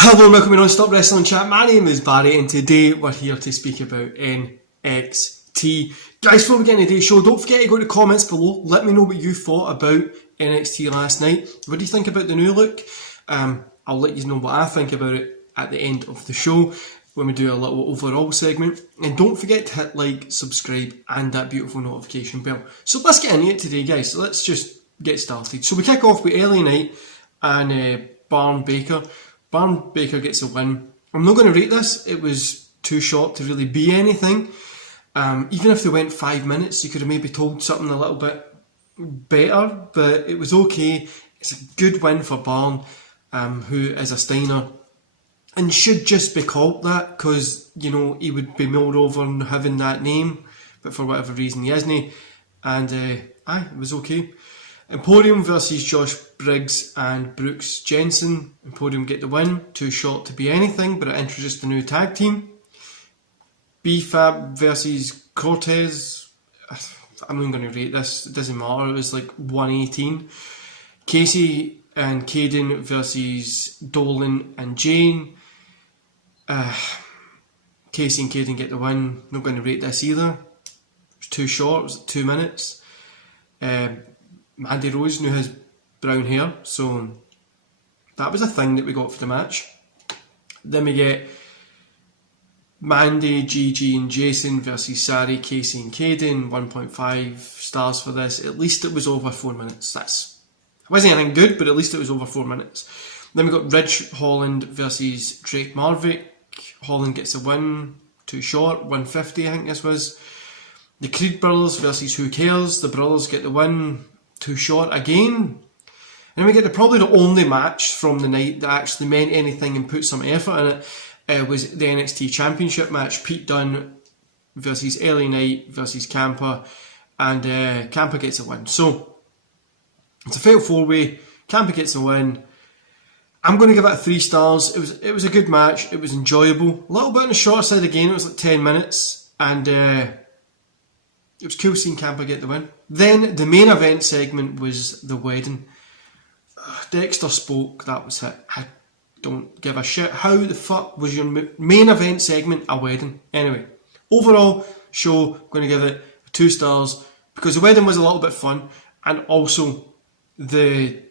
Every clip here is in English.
Hello and welcome to Non-Stop Wrestling Chat. My name is Barry and today we're here to speak about NXT. Guys, before we get into today's show, don't forget to go to the comments below. Let me know what you thought about NXT last night. What do you think about the new look? I'll let you know what I think about it at the end of the show when we do a little overall segment. And don't forget to hit like, subscribe and that beautiful notification bell. So let's get into it today, guys. So let's just get started. So we kick off with LA Knight and Baron Baker. Baron Baker gets a win. I'm not going to rate this. It was too short to really be anything. Even if they went 5 minutes, you could have maybe told something a little bit better, but it was okay. It's a good win for Baron, who is a Steiner and should just be called that because, you know, he would be milled over in having that name, but for whatever reason he isn't. And it was okay. Emporium versus Josh Briggs and Brooks Jensen. Emporium get the win. Too short to be anything, but it introduced the new tag team. B-Fab versus Cortez. I'm not going to rate this. It doesn't matter. It was like 118. Casey and Caden versus Dolan and Jane. Casey and Caden get the win. Not going to rate this either. It was too short. It was 2 minutes. Mandy Rose now has brown hair, so that was a thing that we got for the match. Then we get Mandy, Gigi and Jason versus Sari, Casey and Caden. 1.5 stars for this. At least it was over 4 minutes. It wasn't anything good, but at least it was over 4 minutes. Then we got Ridge Holland versus Drake Marvick. Holland gets a win. Too short. 150 I think this was. The Creed Brothers versus Who Cares. The Brothers get the win. Too short again. And we get probably the only match from the night that actually meant anything and put some effort in it. Was the NXT Championship match. Pete Dunne versus LA Knight versus Ciampa, and Ciampa gets a win. So it's a fatal 4-way. Ciampa gets a win. I'm going to give it 3 stars. It was a good match. It was enjoyable. A little bit on the short side again. It was like 10 minutes, and it was cool seeing Ciampa get the win. Then the main event segment was the wedding. Dexter spoke. That was it. I don't give a shit. How the fuck was your main event segment a wedding? Anyway, overall show, I'm going to give it 2 stars because the wedding was a little bit fun, and also the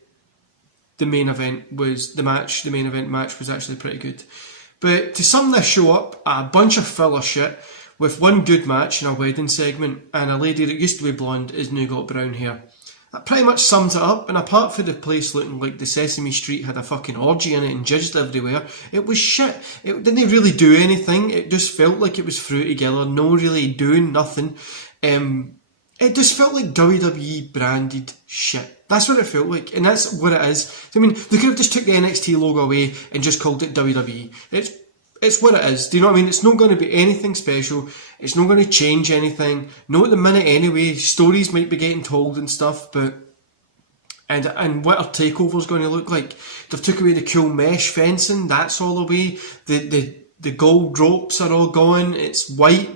main event was the match. The main event match was actually pretty good. But to sum this show up, a bunch of filler shit with one good match and a wedding segment, and a lady that used to be blonde is now got brown hair. That pretty much sums it up, and apart from the place looking like the Sesame Street had a fucking orgy in it and jizzed everywhere, it was shit. It didn't really do anything. It just felt like it was through together, no really doing nothing. It just felt like WWE branded shit. That's what it felt like, and that's what it is. I mean, they could have just took the NXT logo away and just called it WWE. It's what it is. Do you know what I mean? It's not going to be anything special. It's not going to change anything. Not at the minute anyway. Stories might be getting told and stuff, but and what our takeover's going to look like. They've took away the cool mesh fencing. That's all away. The gold ropes are all gone. It's white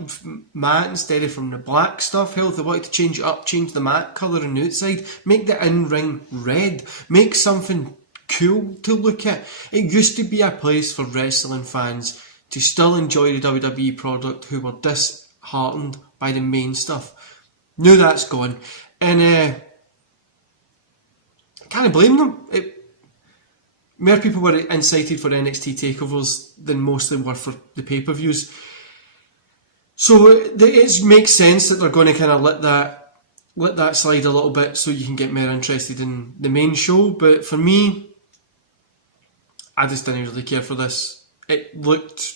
matte instead of from the black stuff. Hell, if they wanted to change it up, change the matte colour on the outside, make the in-ring red. Make something cool to look at. It used to be a place for wrestling fans to still enjoy the WWE product who were disheartened by the main stuff. Now that's gone, and I can't blame them. More people were incited for NXT takeovers than mostly were for the pay-per-views. So it makes sense that they're going to kind of let that slide a little bit so you can get more interested in the main show. But for me, I just didn't really care for this. It looked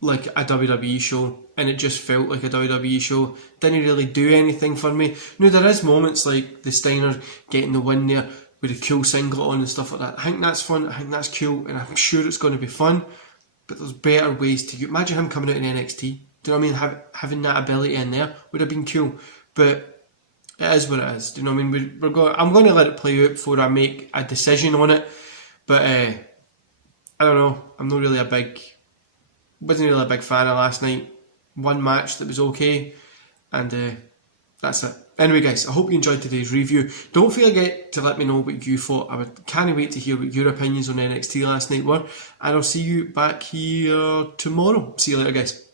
like a WWE show, and it just felt like a WWE show. Didn't really do anything for me. Now, there is moments like the Steiner getting the win there with a cool singlet on and stuff like that. I think that's fun, I think that's cool, and I'm sure it's going to be fun, but there's better ways to... Imagine him coming out in NXT. Do you know what I mean? Having that ability in there would have been cool, but it is what it is. Do you know what I mean? I'm going to let it play out before I make a decision on it, but I don't know. I'm not really wasn't really a big fan of last night. One match that was okay, and That's it. Anyway, guys, I hope you enjoyed today's review. Don't forget to let me know what you thought. I can't wait to hear what your opinions on NXT last night were. And I'll see you back here tomorrow. See you later, guys.